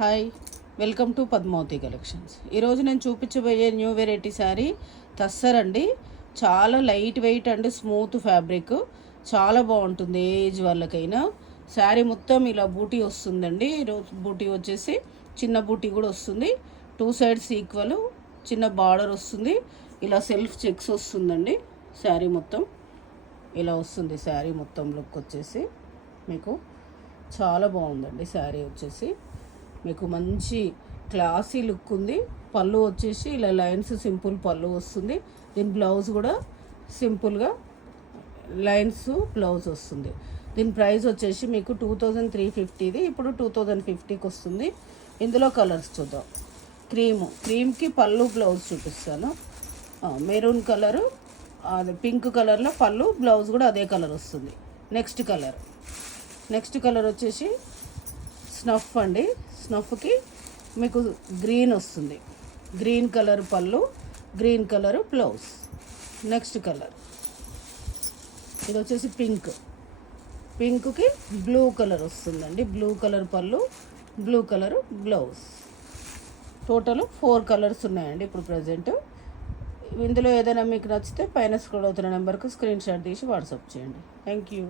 Hi, welcome to Padmavathi collections. ఈరోజు నేను చూపించబోయే న్యూ వెరైటీ శారీ టస్సర్ అండి. చాలా light weight and smooth fabric, చాలా బాగుంటుంది ఏ ఏజ్ వాళ్ళకైనా. శారీ మొత్తం ఇలా బూటీ వస్తుందండి. బూటీ వచ్చేసి చిన్న బూటీ కూడా వస్తుంది, 2 సైడ్స్ ఈక్వల్ చిన్న బార్డర్ వస్తుంది. ఇలా సెల్ఫ్ చెక్స్ వస్తుందండి. శారీ మొత్తం ఇలా వస్తుంది. శారీ మొత్తం లుక్ వచ్చేసి మీకు చాలా బాగుందండి. శారీ వచ్చేసి మీకు మంచి క్లాసీ లుక్ ఉంది. పళ్ళు వచ్చేసి ఇలా లైన్స్ సింపుల్ పళ్ళు వస్తుంది. దీని బ్లౌజ్ కూడా సింపుల్గా లైన్స్ బ్లౌజ్ వస్తుంది. దీని ప్రైస్ వచ్చేసి మీకు 2350, ఇప్పుడు 2050కి వస్తుంది. ఇందులో కలర్స్ చూద్దాం. క్రీమ్కి పళ్ళు బ్లౌజ్ చూపిస్తాను. మెరూన్ కలరు, అది పింక్ కలర్లో పళ్ళు బ్లౌజ్ కూడా అదే కలర్ వస్తుంది. నెక్స్ట్ కలర్ వచ్చేసి స్నఫ్ అండి. స్నఫ్కి మీకు గ్రీన్ వస్తుంది. గ్రీన్ కలర్ పళ్ళు, green colour blouse. Next colour ఇది వచ్చేసి పింక్కి బ్లూ కలర్ వస్తుందండి. బ్లూ కలర్ పళ్ళు, blue colour blouse. Total 4 colours ఉన్నాయండి ఇప్పుడు ప్రజెంట్. ఇందులో ఏదైనా మీకు నచ్చితే పైన స్క్రోల్ అవుతున్న నెంబర్కి స్క్రీన్ షాట్ తీసి వాట్సాప్ చేయండి. Thank you.